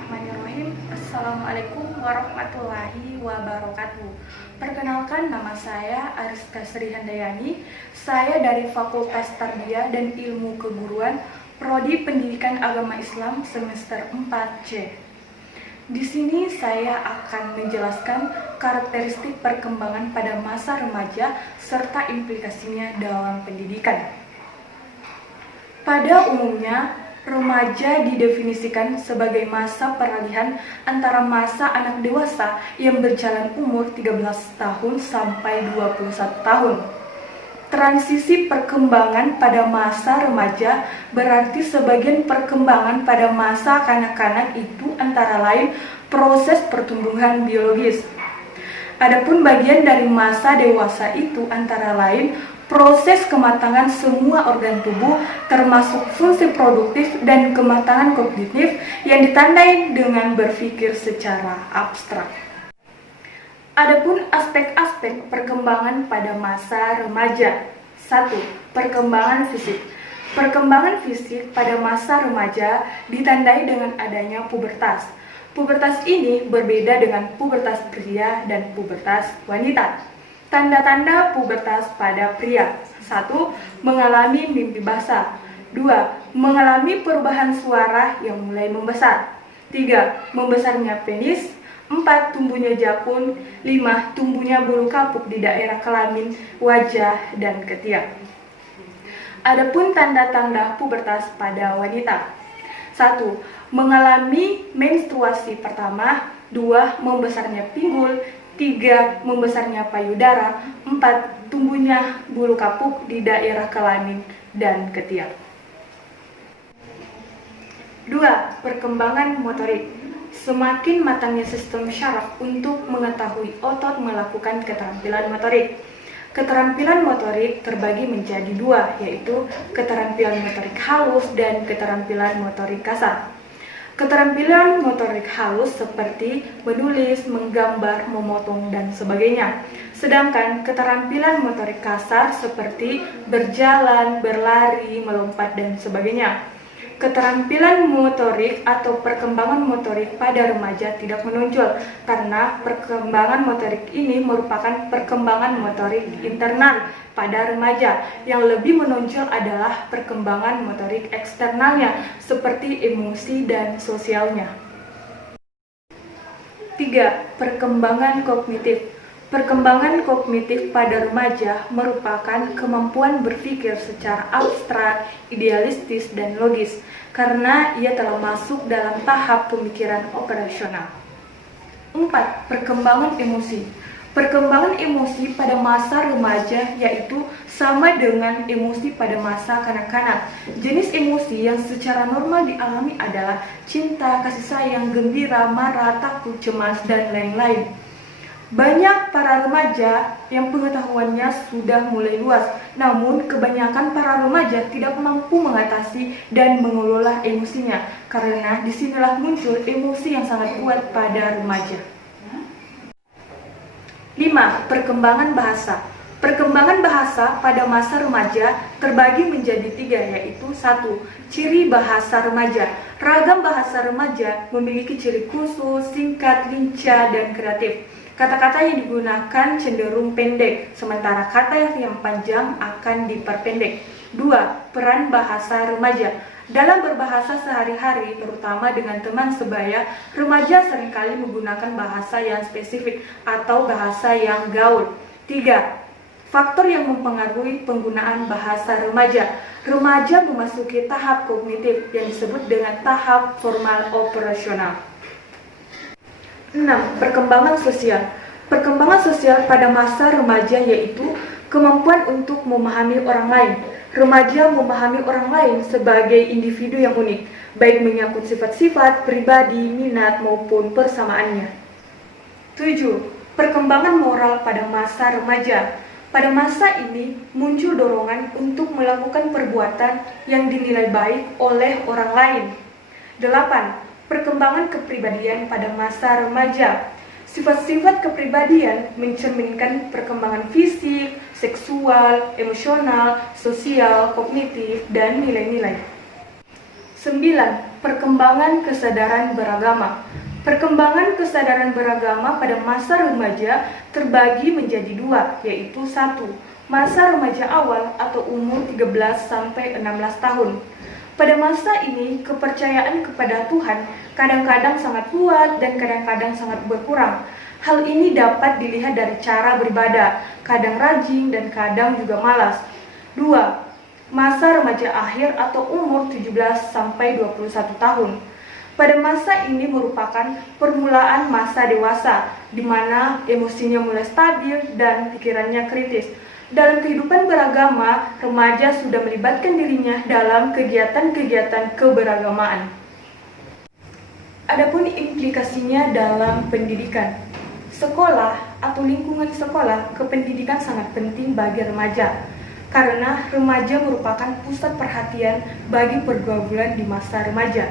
Bismillahirrahmanirrahim. Assalamualaikum warahmatullahi wabarakatuh. Perkenalkan, nama saya Ariska Sri Handayani. Saya dari Fakultas Tarbiyah dan Ilmu Keguruan, Prodi Pendidikan Agama Islam semester 4C. Di sini saya akan menjelaskan karakteristik perkembangan pada masa remaja serta implikasinya dalam pendidikan. Pada umumnya, remaja didefinisikan sebagai masa peralihan antara masa anak dewasa yang berjalan umur 13 tahun sampai 21 tahun. Transisi perkembangan pada masa remaja berarti sebagian perkembangan pada masa kanak-kanak itu antara lain proses pertumbuhan biologis. Adapun bagian dari masa dewasa itu antara lain proses kematangan semua organ tubuh termasuk fungsi produktif dan kematangan kognitif yang ditandai dengan berpikir secara abstrak. Adapun aspek-aspek perkembangan pada masa remaja. 1. Perkembangan fisik. Perkembangan fisik pada masa remaja ditandai dengan adanya pubertas. Pubertas ini berbeda dengan pubertas pria dan pubertas wanita. Tanda-tanda pubertas pada pria. 1. Mengalami mimpi basah. 2. Mengalami perubahan suara yang mulai membesar. 3. Membesarnya penis. 4. Tumbuhnya jakun. 5. Tumbuhnya bulu kapuk di daerah kelamin, wajah, dan ketiak. Adapun tanda-tanda pubertas pada wanita. 1. Mengalami menstruasi pertama. 2. Membesarnya pinggul. 3. Membesarnya payudara. 4. Tumbuhnya bulu kapuk di daerah kelamin dan ketiak. 2. Perkembangan motorik. Semakin matangnya sistem syaraf untuk mengetahui otot melakukan keterampilan motorik. Keterampilan motorik terbagi menjadi dua, yaitu keterampilan motorik halus dan keterampilan motorik kasar. Keterampilan motorik halus seperti menulis, menggambar, memotong, dan sebagainya. Sedangkan keterampilan motorik kasar seperti berjalan, berlari, melompat, dan sebagainya. Keterampilan motorik atau perkembangan motorik pada remaja tidak menonjol karena perkembangan motorik ini merupakan perkembangan motorik internal pada remaja. Yang lebih menonjol adalah perkembangan motorik eksternalnya seperti emosi dan sosialnya. 3. Perkembangan kognitif. Perkembangan kognitif pada remaja merupakan kemampuan berpikir secara abstrak, idealistis, dan logis karena ia telah masuk dalam tahap pemikiran operasional. 4. Perkembangan emosi. Perkembangan emosi pada masa remaja yaitu sama dengan emosi pada masa kanak-kanak. Jenis emosi yang secara normal dialami adalah cinta, kasih sayang, gembira, marah, takut, cemas, dan lain-lain. Banyak para remaja yang pengetahuannya sudah mulai luas, namun kebanyakan para remaja tidak mampu mengatasi dan mengelola emosinya, karena disinilah muncul emosi yang sangat kuat pada remaja. 5. Perkembangan bahasa. Perkembangan bahasa pada masa remaja terbagi menjadi 3, yaitu 1. Ciri bahasa remaja. Ragam bahasa remaja memiliki ciri khusus, singkat, lincah, dan kreatif. Kata-kata yang digunakan cenderung pendek, sementara kata yang panjang akan diperpendek. 2. Peran bahasa remaja. Dalam berbahasa sehari-hari, terutama dengan teman sebaya, remaja seringkali menggunakan bahasa yang spesifik atau bahasa yang gaul. 3. Faktor yang mempengaruhi penggunaan bahasa remaja. Remaja memasuki tahap kognitif yang disebut dengan tahap formal operasional. 6. Perkembangan sosial. Perkembangan sosial pada masa remaja yaitu kemampuan untuk memahami orang lain. Remaja memahami orang lain sebagai individu yang unik, baik menyangkut sifat-sifat, pribadi, minat, maupun persamaannya. 7. Perkembangan moral pada masa remaja. Pada masa ini muncul dorongan untuk melakukan perbuatan yang dinilai baik oleh orang lain. 8. Perkembangan kepribadian pada masa remaja. Sifat-sifat kepribadian mencerminkan perkembangan fisik, seksual, emosional, sosial, kognitif, dan nilai-nilai. 9. perkembangan kesadaran beragama. Perkembangan kesadaran beragama pada masa remaja terbagi menjadi dua, yaitu satu, masa remaja awal atau umur 13 sampai 16 tahun. Pada masa ini, kepercayaan kepada Tuhan kadang-kadang sangat kuat dan kadang-kadang sangat berkurang. Hal ini dapat dilihat dari cara beribadah, kadang rajin dan kadang juga malas. 2. Masa remaja akhir atau umur 17 sampai 21 tahun. Pada masa ini merupakan permulaan masa dewasa, di mana emosinya mulai stabil dan pikirannya kritis. Dalam kehidupan beragama, remaja sudah melibatkan dirinya dalam kegiatan-kegiatan keberagamaan. Adapun implikasinya dalam pendidikan. Sekolah atau lingkungan sekolah kependidikan sangat penting bagi remaja. Karena remaja merupakan pusat perhatian bagi pergaulan di masa remaja,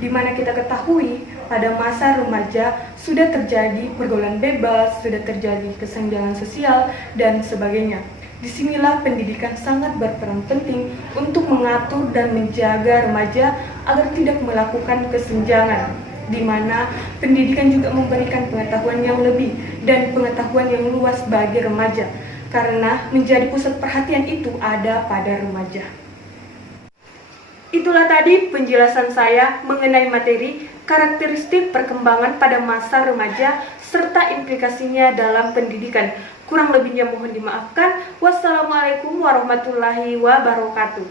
di mana kita ketahui pada masa remaja sudah terjadi pergaulan bebas, sudah terjadi kesenjangan sosial, dan sebagainya. Disinilah pendidikan sangat berperan penting untuk mengatur dan menjaga remaja agar tidak melakukan kesenjangan, di mana pendidikan juga memberikan pengetahuan yang lebih dan pengetahuan yang luas bagi remaja. Karena menjadi pusat perhatian itu ada pada remaja. Itulah tadi penjelasan saya mengenai materi karakteristik perkembangan pada masa remaja serta implikasinya dalam pendidikan. Kurang lebihnya mohon dimaafkan. Wassalamualaikum warahmatullahi wabarakatuh.